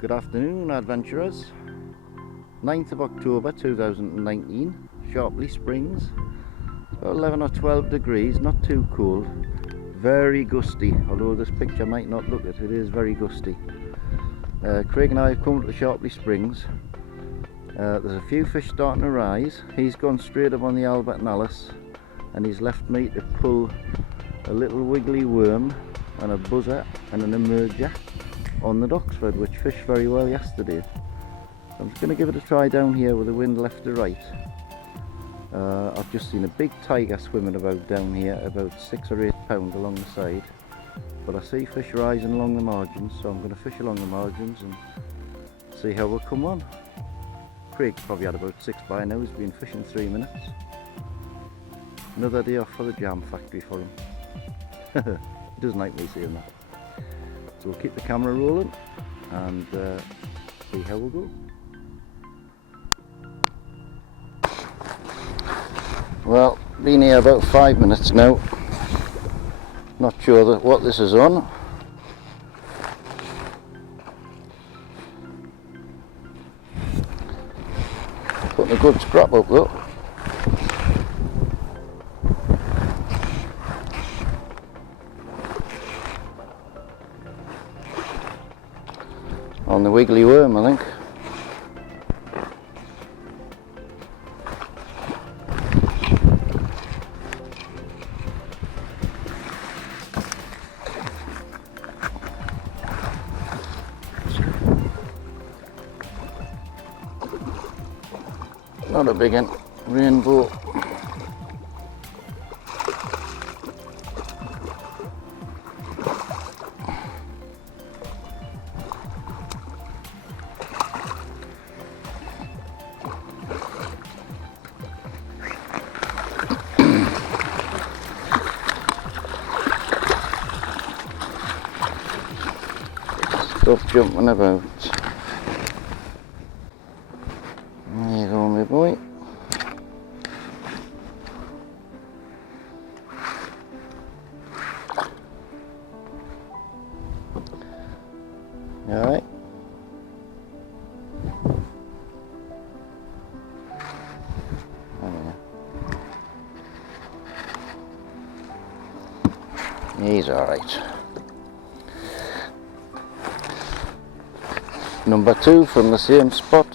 Good afternoon, adventurers. 9th of October 2019, Sharpley Springs. It's about 11 or 12 degrees, not too cold. Very gusty, although this picture might not look it, it is very gusty. Craig and I have come to Sharpley Springs. There's a few fish starting to rise. He's gone straight up on the Albert and Alice, and he's left me to pull a little wiggly worm and a buzzer and an emerger on the Doxford, which fished very well yesterday. So I'm just going to give it a try down here with the wind left to right. I've just seen a big tiger swimming about down here, about 6 or 8 pounds along the side, but I see fish rising along the margins, so I'm going to fish along the margins and see how we'll come on. Craig's probably had about 6 by now. He's been fishing 3 minutes. Another day off for the jam factory for him. He doesn't like me saying that. So we'll keep the camera rolling and see how we'll go. Well, been here about 5 minutes now. Not sure what this is on. Putting a good scrap up though. On the wiggly worm, I think. Not a big one, rainbow. Stop jumping about. There you go, my boy. You alright? Oh, yeah. He's alright. Number 2 from the same spot.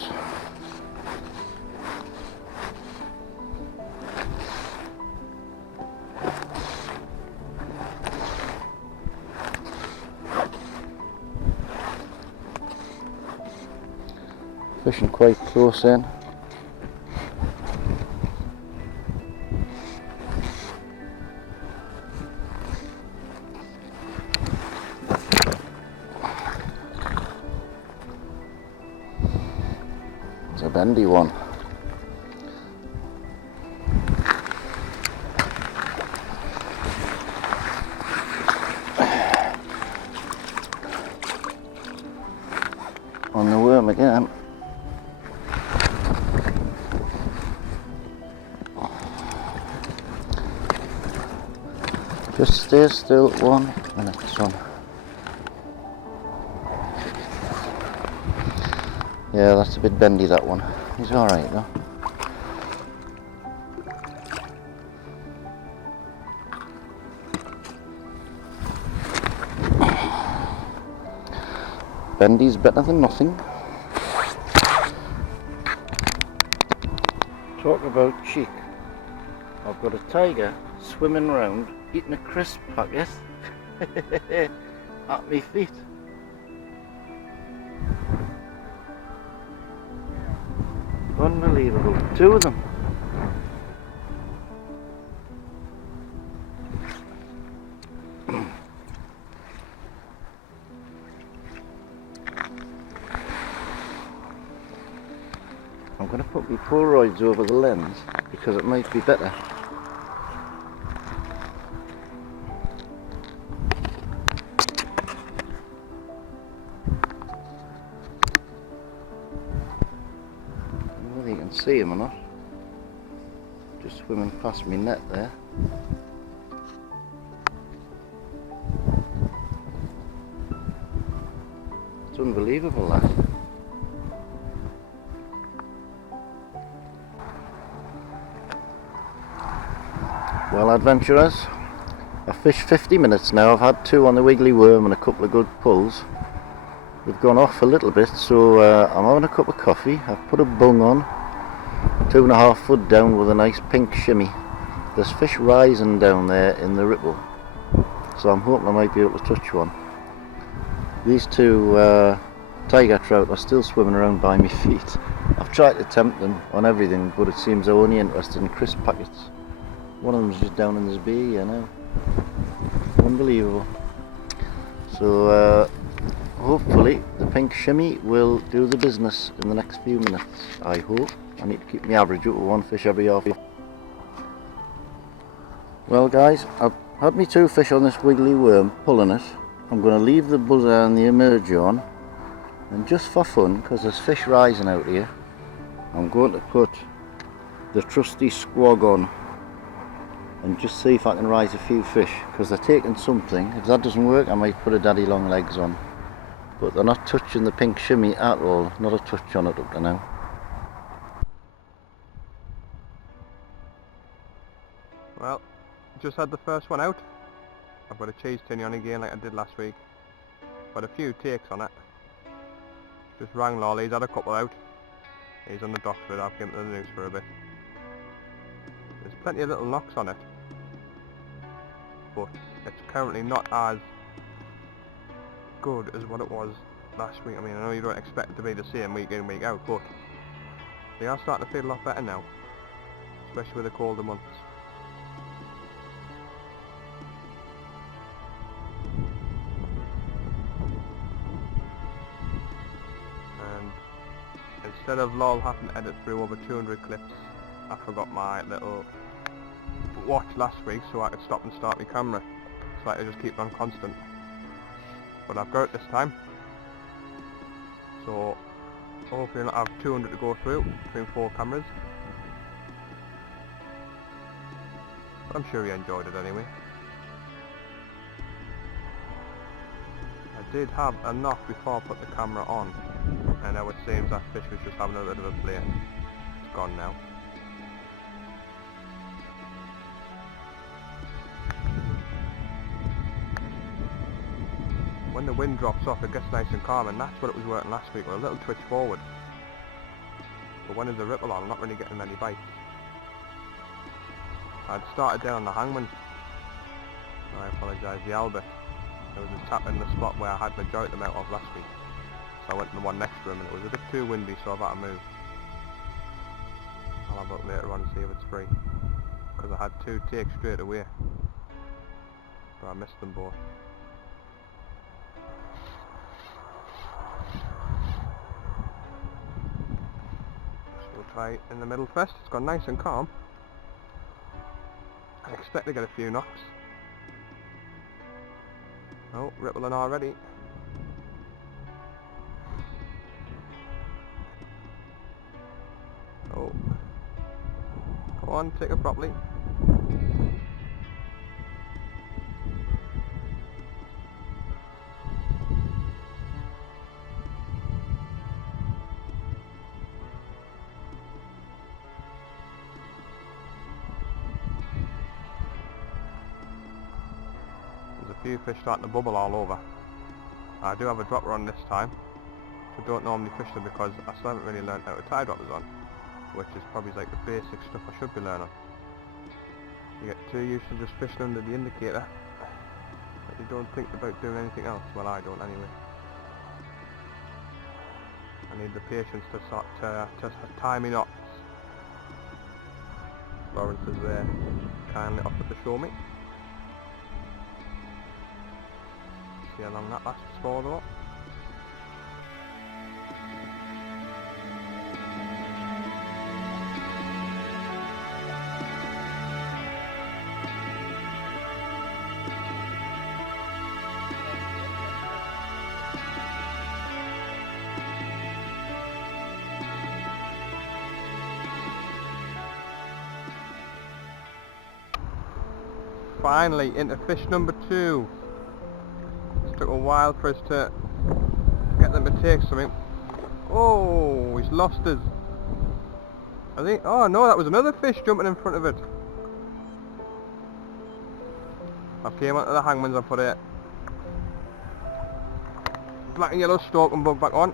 Fishing quite close in. It's a bendy one. On the worm again. Just stay still 1 minute, son. Yeah, that's a bit bendy, that one. He's alright though. Bendy's better than nothing. Talk about cheek. I've got a tiger swimming around eating a crisp packet at my feet. Unbelievable. 2 of them. I'm going to put my Polaroids over the lens because it might be better. Whether you can see him or not. Just swimming past me net there. It's unbelievable, that. Well, adventurers, I've fished 50 minutes now. I've had 2 on the wiggly worm and a couple of good pulls. They've gone off a little bit, so I'm having a cup of coffee. I've put a bung on, 2.5 foot down with a nice pink shimmy. There's fish rising down there in the ripple, so I'm hoping I might be able to touch one. These 2 tiger trout are still swimming around by my feet. I've tried to tempt them on everything, but it seems they're only interested in crisp packets. One of them's just down in this bay, you know. Unbelievable. So hopefully the pink shimmy will do the business in the next few minutes, I hope. I need to keep my average up with 1 fish every half. Well guys, I've had me 2 fish on this wiggly worm, pulling it. I'm going to leave the buzzer and the emerge on, and just for fun, because there's fish rising out here, I'm going to put the trusty squog on and just see if I can rise a few fish, because they're taking something. If that doesn't work, I might put a daddy long legs on, but they're not touching the pink shimmy at all. Not a touch on it up to now. Well, just had the first one out. I've got a cheese tinny on again like I did last week. Got a few takes on it. Just rang Lolly, he's had a couple out. He's on the dock for it, I've given him the news for a bit. There's plenty of little knocks on it, but it's currently not as good as what it was last week. I mean, I know you don't expect it to be the same week in, week out, but they are starting to feel a lot better now, especially with the colder months. And instead of LOL having to edit through over 200 clips, I forgot my little watch last week, so I could stop and start my camera, so I could just keep it on constant. But I've got it this time, so hopefully I'll have 200 to go through between 4 cameras. But I'm sure you enjoyed it anyway. I did have a knock before I put the camera on, and now it seems that fish was just having a little bit of a play. It's gone now. When the wind drops off, it gets nice and calm, and that's what it was working last week, with a little twitch forward. But when there's a ripple on, I'm not really getting many bites. I'd started down on the hangman. I apologise, the Albert. There was a tap in the spot where I had majority of them out of last week. So I went to the one next to him, and it was a bit too windy, so I've had to move. I'll have a look later on and see if it's free, because I had 2 takes straight away, but I missed them both. We'll try in the middle first. It's gone nice and calm. I expect to get a few knocks. Oh, rippling already. Oh. Come on, take it properly. There's a few fish starting to bubble all over. I do have a dropper on this time. I don't normally fish them because I still haven't really learned how to tie droppers on, which is probably like the basic stuff I should be learning. You get too used to just fishing under the indicator that you don't think about doing anything else. Well, I don't anyway. I need the patience to start to tie me knots. Lawrence is there, kindly offered to show me. See how long that lasts for though. Finally into fish number 2. It took a while for us to get them to take something. Oh, he's lost us. I think, oh no, that was another fish jumping in front of it. I've came onto the hangman's and put a black and yellow stalking bug back on.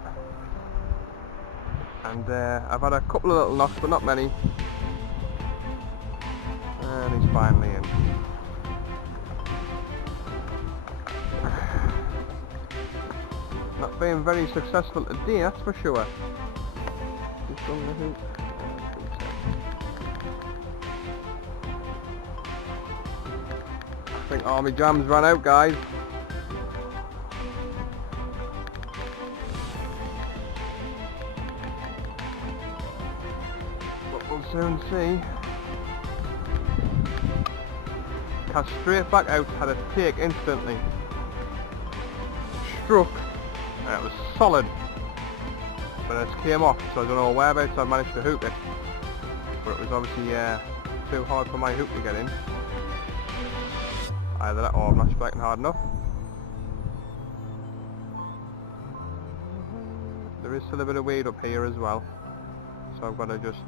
And I've had a couple of little knocks, but not many. And he's finally in. Not being very successful today, that's for sure. Just on the hook. I think all my jams ran out, guys. But we'll soon see. Cast straight back out, had a take instantly. Struck, and it was solid. But it came off, so I don't know whereabouts I managed to hook it. But it was obviously too hard for my hook to get in. Either that or I'm not striking hard enough. There is still a bit of weight up here as well, so I've got to just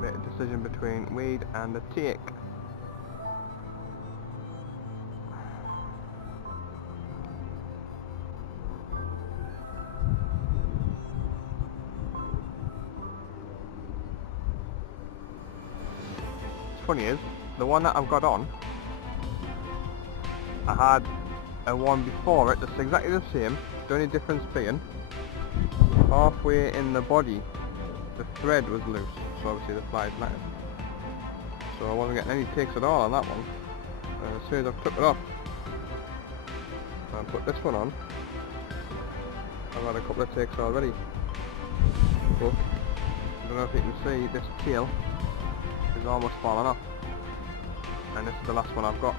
make a decision between weed and a take. What's funny is, the one that I've got on, I had a one before it that's exactly the same, the only difference being halfway in the body the thread was loose, so obviously the fly's matted. So I wasn't getting any takes at all on that one. And as soon as I took it off and put this one on, I've had a couple of takes already. But I don't know if you can see, this tail is almost fallen off, and this is the last one I've got.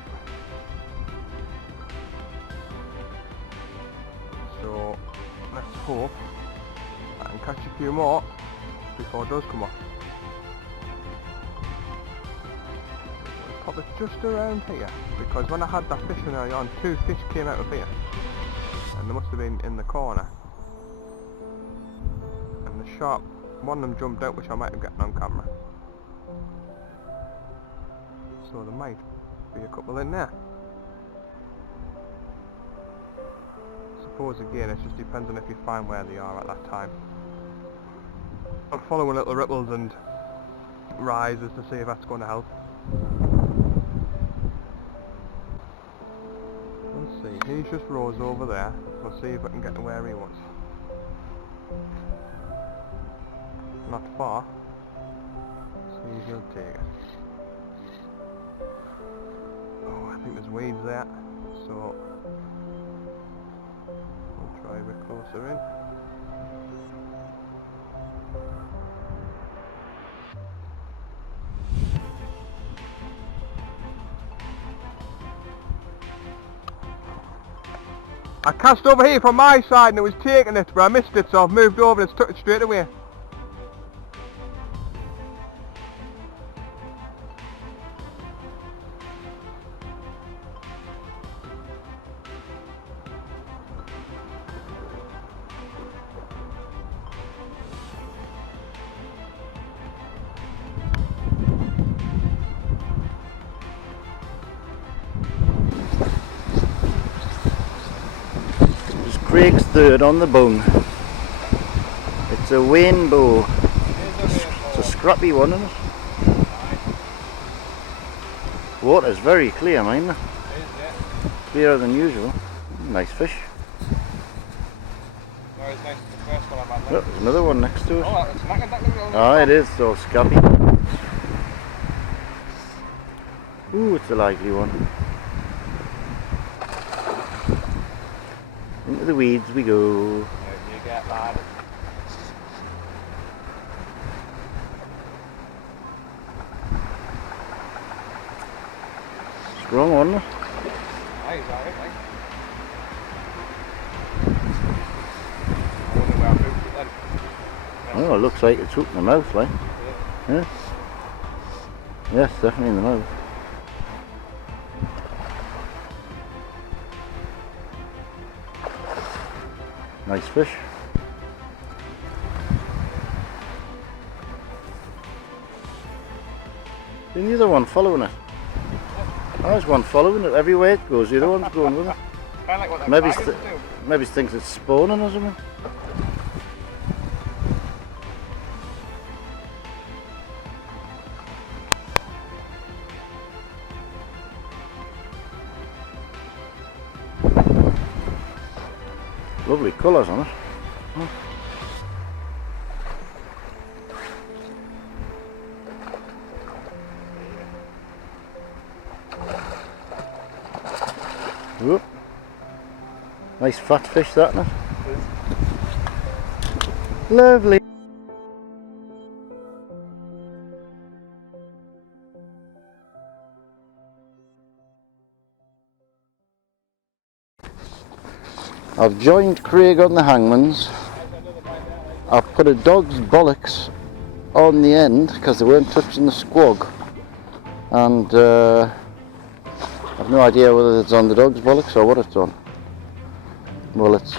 So let's hope I can catch a few more before it does come off. I'll pop it just around here, because when I had that fishing earlier on, two fish came out of here, and they must have been in the corner. And the sharp, one of them jumped out, which I might have gotten on camera. So there might be a couple in there. Suppose again, it just depends on if you find where they are at that time. I'm following little ripples and rises to see if that's going to help. Let's see, he's just rose over there. We'll see if I can get to where he was. Not far. See if he'll take it. Oh, I think there's weeds there, so we'll try a bit closer in. I cast over here from my side and it was taking it, but I missed it, so I've moved over and it's took it straight away. Craig's third on the bung. It's a rainbow. It's a scrappy one, isn't it? Water's very clear, mine. Clearer than usual. Nice fish. Look, there's another one next to it. Oh, it is, so scrappy. Ooh, it's a lively one. Into the weeds we go. You get lad. Strong one. Nice, alright, mate. I wonder where I moved it then. Oh, it looks like it's hooked in the mouth, like. Yeah. Yes, definitely in the mouth. Nice fish. And the other one following it. Oh, there's one following it. Everywhere it goes, the other one's going with it. Kind of like what Maybe he thinks it's spawning or something. Lovely colours on it. Whoop. Nice fat fish that, isn't it? Lovely. I've joined Craig on the hangmans. I've put a dog's bollocks on the end because they weren't touching the squog, and I've no idea whether it's on the dog's bollocks or what it's on. Well, it's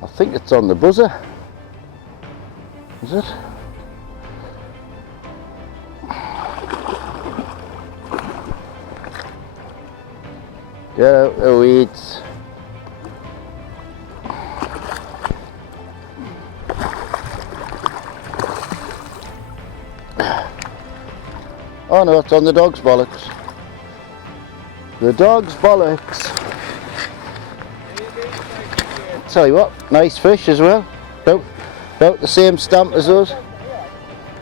I think it's on the buzzer. Is it? Get out the weeds. Oh no, it's on the dog's bollocks. The dog's bollocks. Tell you what, nice fish as well. About the same stamp as those.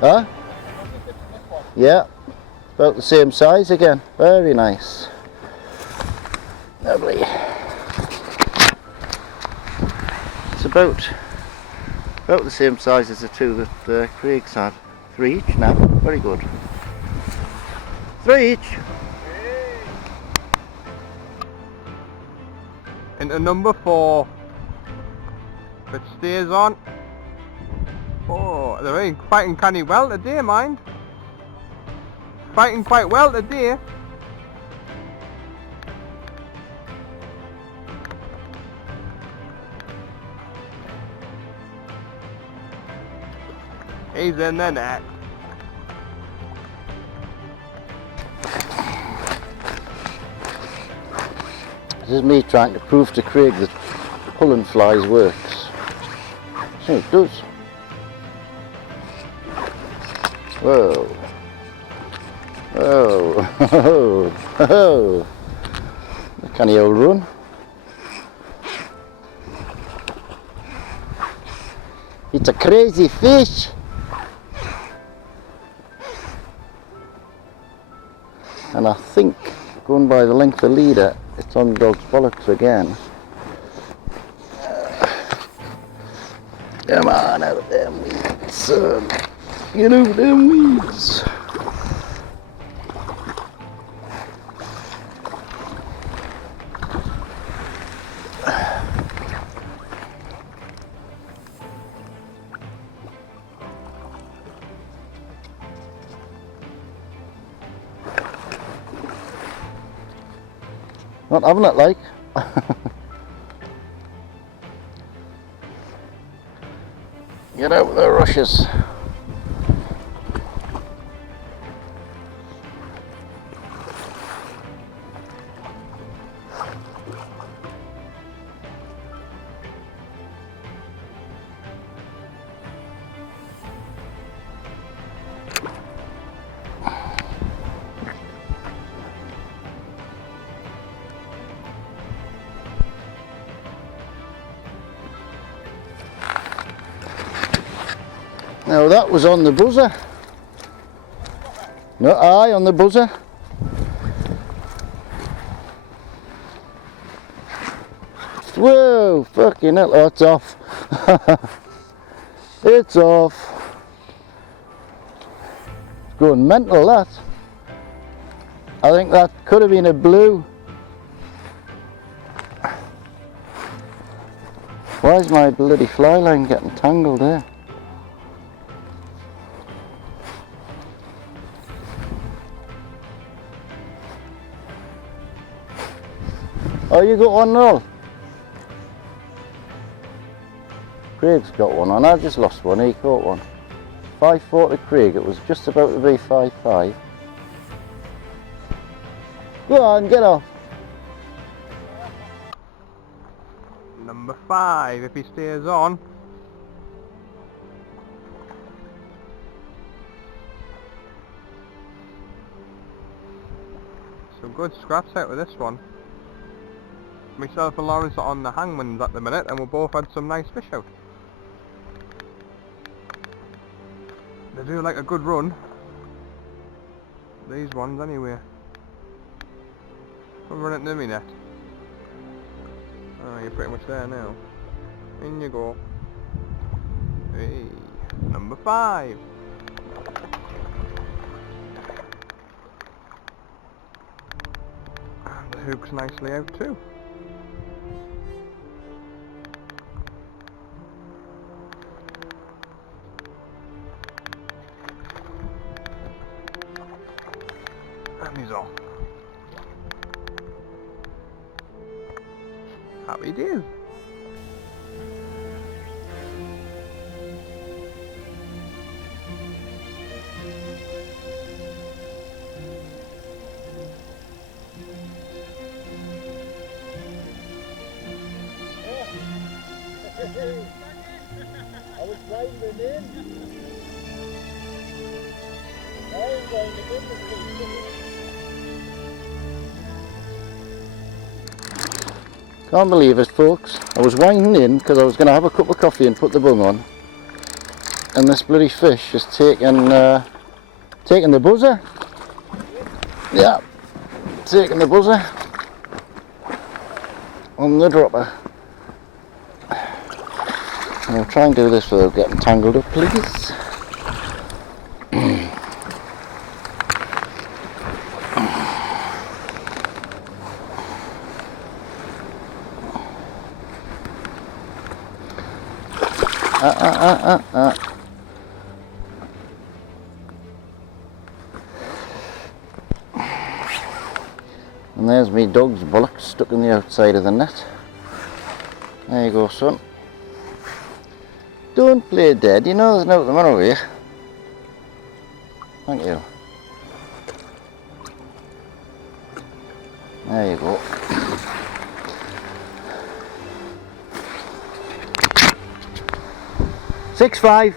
Huh? Yeah, about the same size again. Very nice. Lovely. It's about the same size as the two that Craig's had. 3 each now. Very good. 3 each. Into number 4. If it stays on. Oh, they're fighting canny well today, mind. Fighting quite well today. He's in the net. This is me trying to prove to Craig that pulling flies works. So it does. Whoa. Oh, oh, oh. A canny old run. It's a crazy fish. And I think, going by the length of leader, it's on the dog's bollocks again. Come on, out of them weeds. Get out of them weeds. Not having it like. Get out the rushes. Now that was on the buzzer. No, aye, on the buzzer. Whoa, fucking hell, oh, it's off. It's off. It's going mental, that. I think that could have been a blue. Why is my bloody fly line getting tangled there? Oh, you got one all? Craig's got one on. I just lost one. He caught one. 5-4 to Craig. It was just about to be 5-5. Go on, get off. Number 5, if he stays on. Some good scraps out with this one. Myself and Lawrence are on the hangmans at the minute, and we both had some nice fish out. They do like a good run. These ones anyway. I'm running to me net. Oh, you're pretty much there now. In you go. Hey, number 5. And the hook's nicely out too. And he's off. Happy days. I was grinding in. Can't believe it, folks. I was winding in because I was going to have a cup of coffee and put the bung on, and this bloody fish has taken the buzzer. Yeah, taking the buzzer on the dropper. I'll try and do this without getting tangled up, please. And there's me dog's bollock stuck in the outside of the net. There you go, son. Don't play dead, you know there's nothing wrong with you. Thank you. There you go. Six, 5.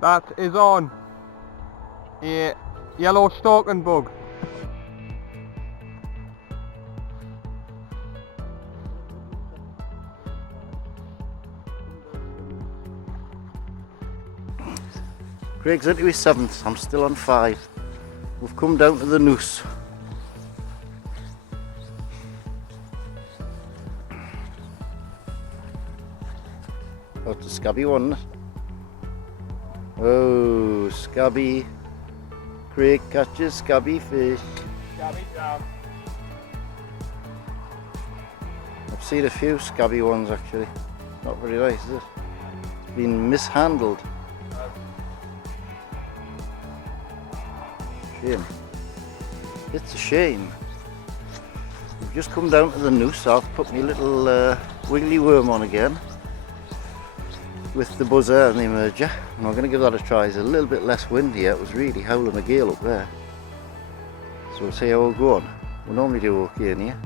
That is on a yellow stalking bug. Craig's into his 7th, I'm still on 5. We've come down to the noose. That's a scabby one, isn't it? Oh, scabby. Craig catches scabby fish. Scabby Trout. I've seen a few scabby ones actually. Not very nice, is it? It's been mishandled. Shame. It's a shame. We've just come down to the noose. I've put my little wiggly worm on again with the buzzer and the emerger, and I'm going to give that a try. It's a little bit less wind here. It was really howling a gale up there, so we'll see how we'll go on. We normally do okay in here.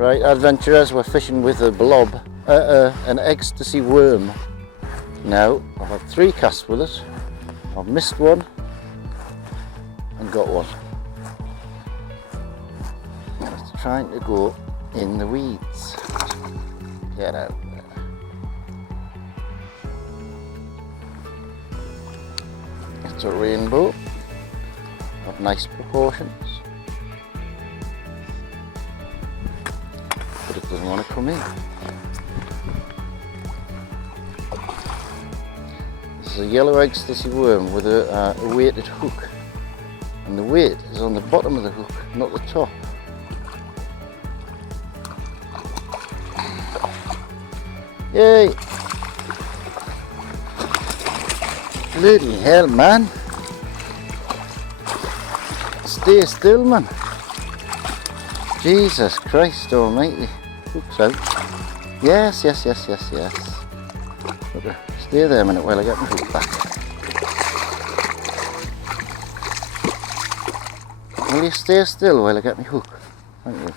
Right, adventurers, we're fishing with a blob, an ecstasy worm. Now, I've had 3 casts with it. I've missed one and got one. It's trying to go in the weeds. Get out there. It's a rainbow of nice proportions. But it doesn't want to come in. This is a yellow ecstasy worm with a weighted hook, and the weight is on the bottom of the hook, not the top. Yay! Bloody hell, man! Stay still, man! Jesus Christ almighty! Hook's out. Yes. Okay, stay there a minute while I get my hook back. Will you stay still while I get my hook? Thank you.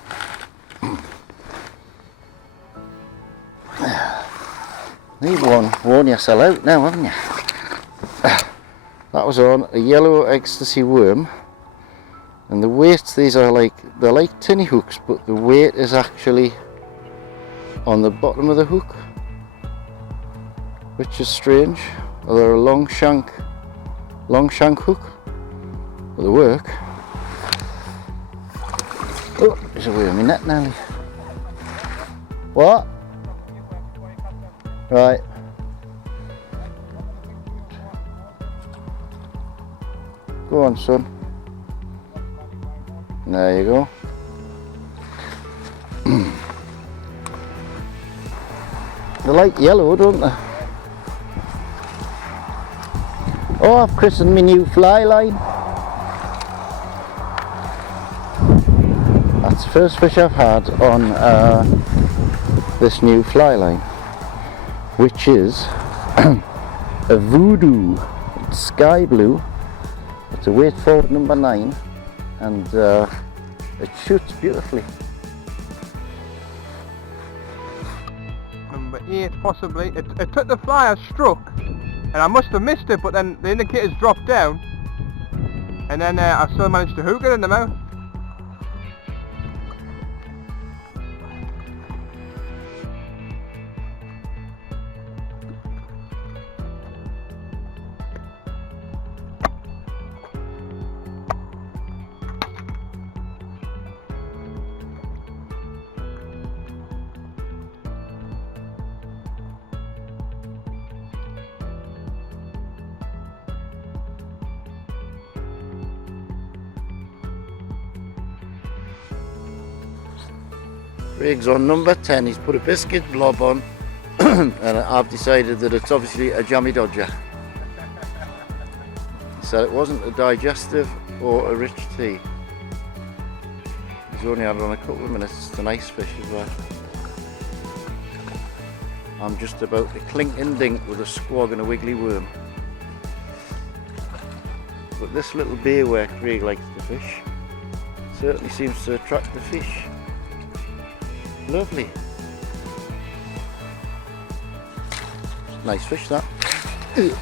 You've worn yourself out now, haven't you? That was on a yellow ecstasy worm, and the weights, they're like tinny hooks, but the weight is actually on the bottom of the hook, which is strange. They're a long shank hook, but they work. Oh, there's a worm in that now. What? Right. Go on, son. There you go. They like yellow, don't they? Oh, I've christened my new fly line. That's the first fish I've had on this new fly line, which is a Voodoo. It's sky blue. It's a weight forward number 9, and it shoots beautifully. Number 8 possibly. It took the fly I struck, and I must have missed it, but then the indicators dropped down, and then I still managed to hook it in the mouth. Rig's on number 10, he's put a biscuit blob on, and I've decided that it's obviously a jammy dodger. He said it wasn't a digestive or a rich tea. He's only had it on a couple of minutes. It's a nice fish as well. I'm just about to clink and dink with a squog and a wiggly worm. But this little bay where Craig likes to fish certainly seems to attract the fish. Lovely. Nice fish, that.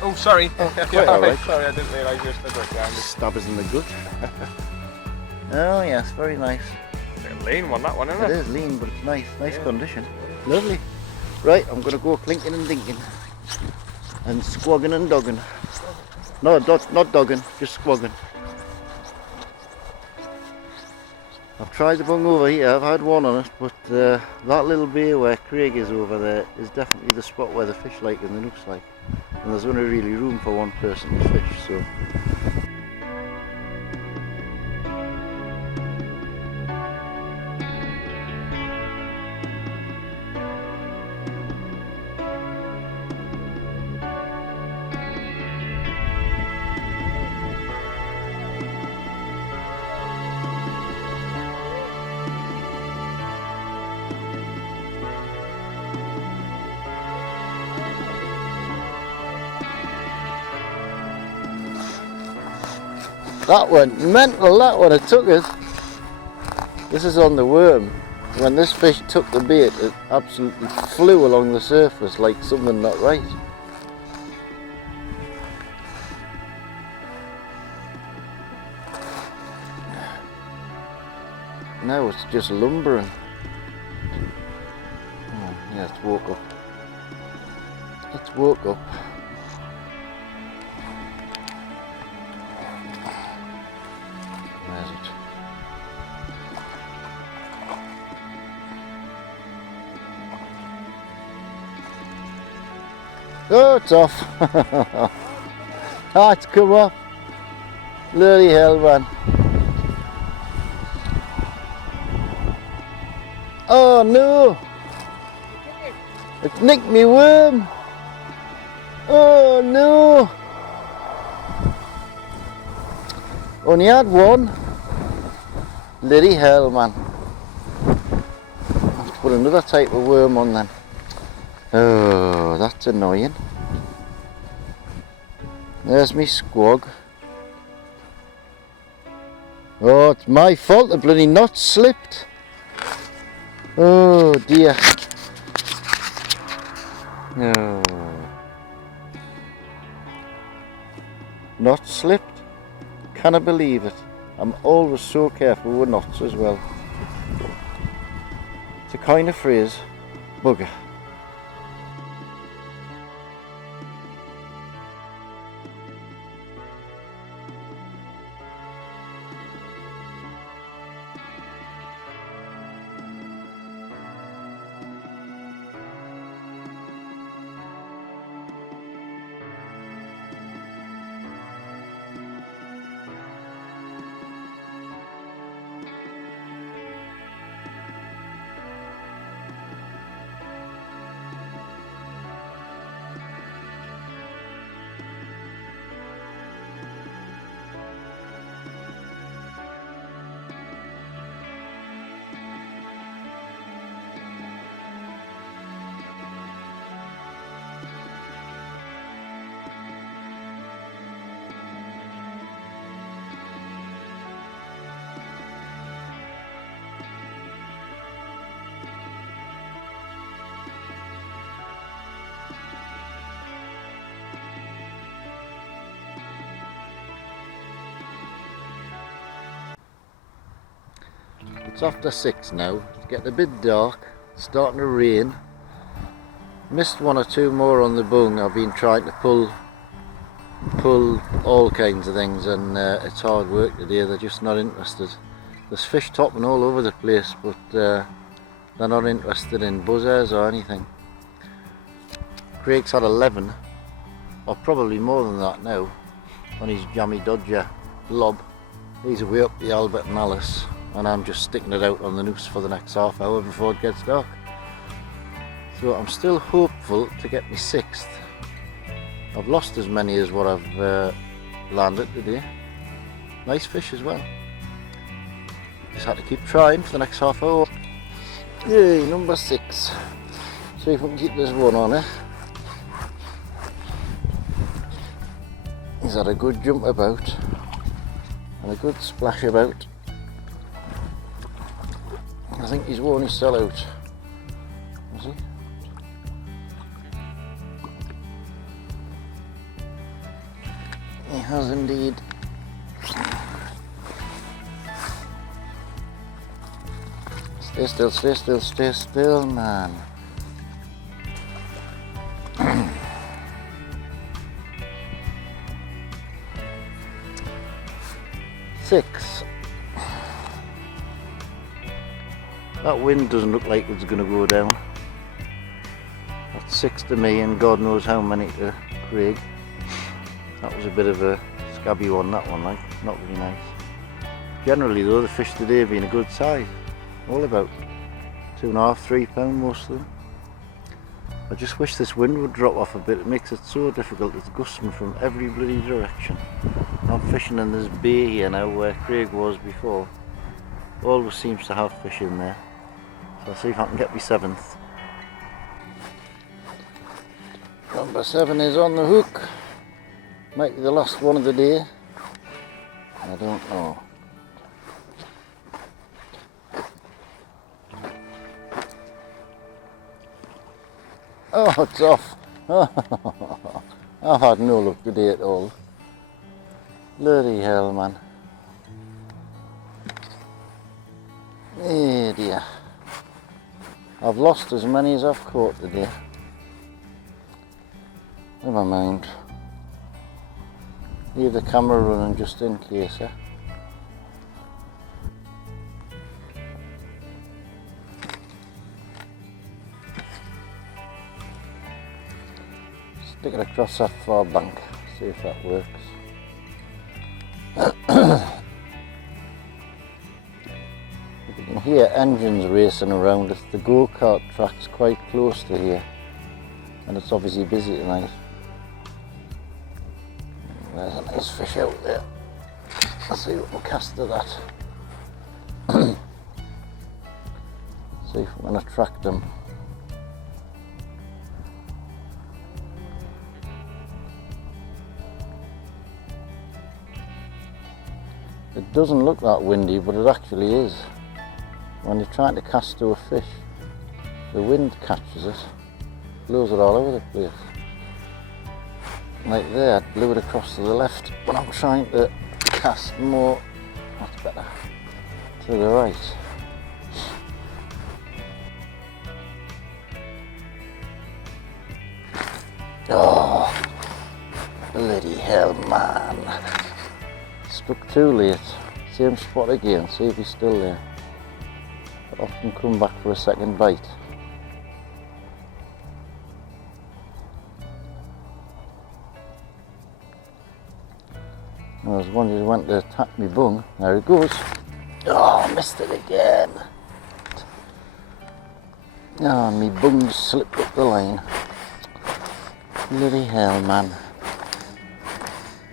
Oh, sorry. Oh, quite alright. Sorry, I didn't realise you were still behind. Stab us in the gut. Oh yes, very nice. It's a lean one, that one, isn't it? It is lean, but it's nice. Nice condition. Lovely. Right, I'm going to go clinking and dinking. And squogging and dogging. No, not dogging, just squogging. I've tried the bung over here, I've had one on it, but that little bay where Craig is over there is definitely the spot where the fish like and the nooks like. And there's only really room for one person to fish, so. That went mental, that one, it took us. This is on the worm. When this fish took the bait, it absolutely flew along the surface like something not right. Now it's just lumbering. Oh, yeah, it's woke up. It's woke up. Where is it? Oh, it's off. Ah, it's come off. Bloody hell, man. Oh no! It's nicked me worm! Oh no! Only had one. Bloody hell, man. I have to put another type of worm on then. Oh, that's annoying. There's me squog. Oh, it's my fault the bloody knot slipped. Oh dear. No. Knot slipped? Can I believe it? I'm always so careful with knots as well. It's a kind of phrase. Bugger. It's after 6 now. It's getting a bit dark. It's starting to rain. Missed one or two more on the bung. I've been trying to pull all kinds of things, and it's hard work today. They're just not interested. There's fish topping all over the place, but they're not interested in buzzers or anything. Craig's had 11, or probably more than that now, on his jammy dodger lob. He's away up the Albert and Alice, and I'm just sticking it out on the noose for the next half hour before it gets dark. So I'm still hopeful to get me 6th. I've lost as many as what I've landed today. Nice fish as well. Just had to keep trying for the next half hour. Yay, number 6. See if we can keep this one on it. He's had a good jump about and a good splash about. I think he's worn his cell out. Has he? He has indeed. Stay still, stay still, stay still, man. Six. That wind doesn't look like it's going to go down. That's 6 to me, and God knows how many to Craig. That was a bit of a scabby one, that one, like, not really nice. Generally though, the fish today have been a good size. All about 2.5, 3 pound most of them. I just wish this wind would drop off a bit. It makes it so difficult. It's gusting from every bloody direction. I'm fishing in this bay here now where Craig was before. Always seems to have fish in there. So I'll see if I can get me 7th. Number 7 is on the hook. Might be the last one of the day. I don't know. Oh, it's off. I've had no luck today at all. Bloody hell, man. Eh dear. I've lost as many as I've caught today. Never mind. Leave the camera running just in case, eh? Stick it across that far bank, see if that works. You can hear engines racing around. It's the go-kart track's quite close to here, and it's obviously busy tonight. There's a nice fish out there. Let's see what we can cast to that. See if we can attract them. It doesn't look that windy, but it actually is. When you're trying to cast to a fish, the wind catches it, blows it all over the place. Like there, it blew it across to the left, when I'm trying to cast more, that's better, to the right. Oh, bloody hell, man. Struck too late. Same spot again, see if he's still there. I'll often come back for a second bite. I was wondering, went to attack me bung. There it goes. Oh, missed it again. Oh, me bung slipped up the line. Bloody hell, man.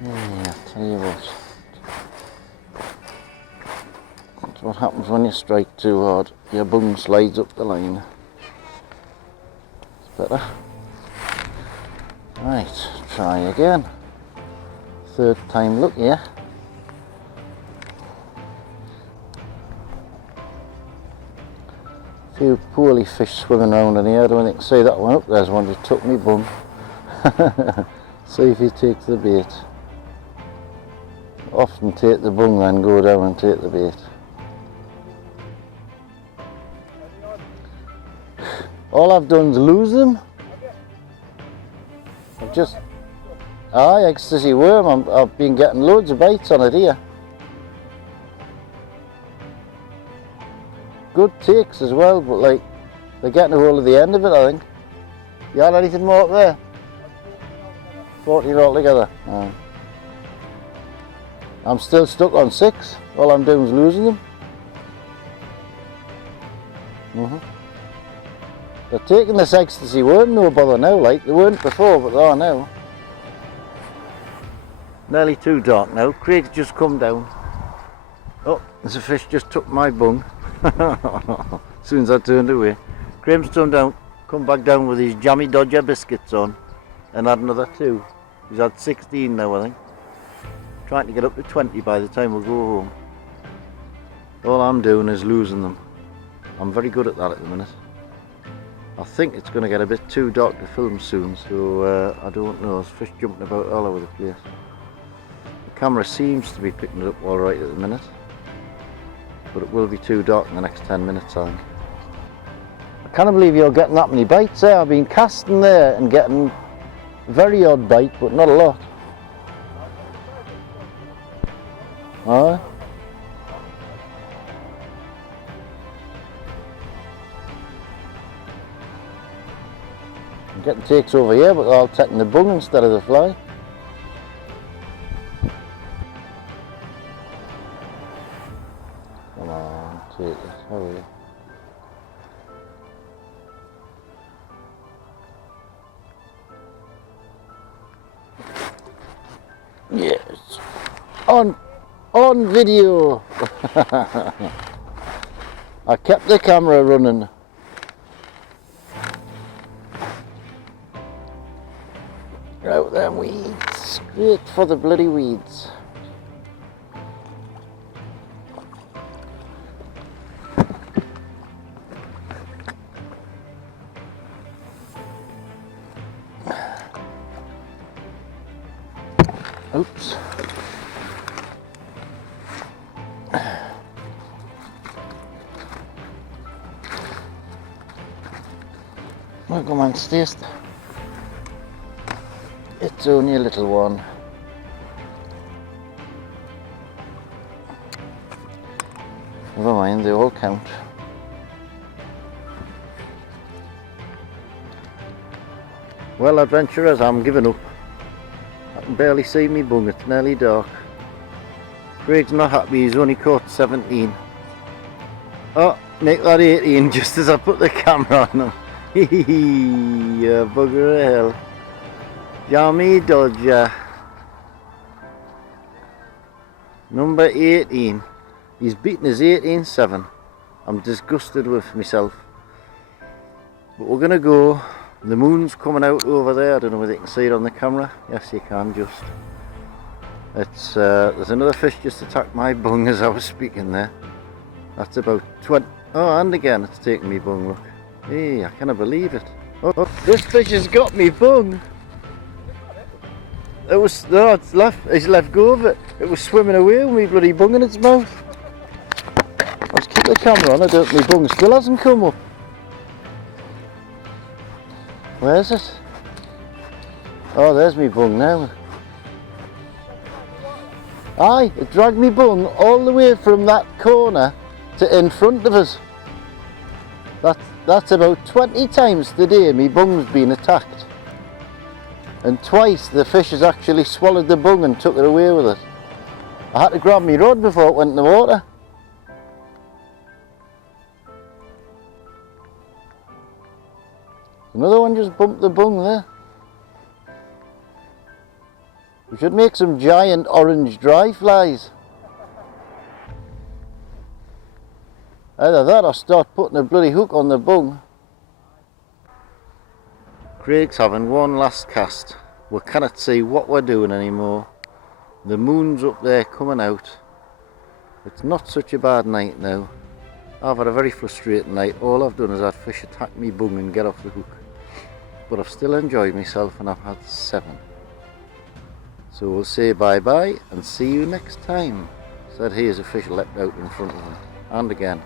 Yeah, I'll tell you what. That's what happens when you strike too hard. Your bung slides up the line. It's better. Right, try again. Third time lucky, yeah. Few poorly fish swimming around in here. I don't think, see that one up there's one just took me bum. See if he takes the bait. Often take the bung then go down and take the bait. All I've done is lose them. I've just, aye, ecstasy worm. I've been getting loads of bites on it here. Good takes as well, but like, they're getting a hold of the end of it, I think. You had anything more up there? 14 altogether. Oh. I'm still stuck on 6. All I'm doing is losing them. They're taking this ecstasy worm, no bother now, like they weren't before, but they are now. Nearly too dark now. Craig's just come down. Oh, there's a fish just took my bung. As soon as I turned away. Graham's turned down, come back down with his jammy Dodger biscuits on and had another 2. He's had 16 now, I think. Trying to get up to 20 by the time we go home. All I'm doing is losing them. I'm very good at that at the minute. I think it's going to get a bit too dark to film soon, so I don't know. There's fish jumping about all over the place. The camera seems to be picking it up all right at the minute, but it will be too dark in the next 10 minutes, I think. I can't believe you're getting that many bites there. I've been casting there and getting a very odd bite, but not a lot. Alright. I'm getting takes over here, but they're all taking the bung instead of the fly. Come on, take it, hurry. Yes, on video. I kept the camera running. Out them weeds, straight for the bloody weeds. Oops. Well, come on, taste. It's only a little one. Never mind, they all count. Well, adventurers, I'm giving up. I can barely see me bung, it's nearly dark. Craig's not happy, he's only caught 17. Oh, make that 18 just as I put the camera on him. Hehehe, you bugger of hell. Jammy Dodger. Number 18. He's beaten his 18-7. I'm disgusted with myself. But we're gonna go. The moon's coming out over there. I don't know whether you can see it on the camera. Yes, you can just. It's there's another fish just attacked my bung as I was speaking there. That's about 20. Oh, and again it's taking me bung, look. Hey, I cannot believe it. Oh, this fish has got me bung. It was, no, it's left, he's let go of it. It was swimming away with me bloody bung in its mouth. Let's keep the camera on, I don't, my bung still hasn't come up. Where is it? Oh, there's me bung now. Aye, it dragged me bung all the way from that corner to in front of us. That's about 20 times today me bung's been attacked. And twice the fish has actually swallowed the bung and took it away with it. I had to grab my rod before it went in the water. Another one just bumped the bung there. We should make some giant orange dry flies. Either that or start putting a bloody hook on the bung. Craig's having one last cast. We cannot see what we're doing anymore. The moon's up there coming out. It's not such a bad night now. I've had a very frustrating night. All I've done is had fish attack me bung and get off the hook. But I've still enjoyed myself and I've had 7. So we'll say bye bye and see you next time. Said here's a fish leapt out in front of him. And again.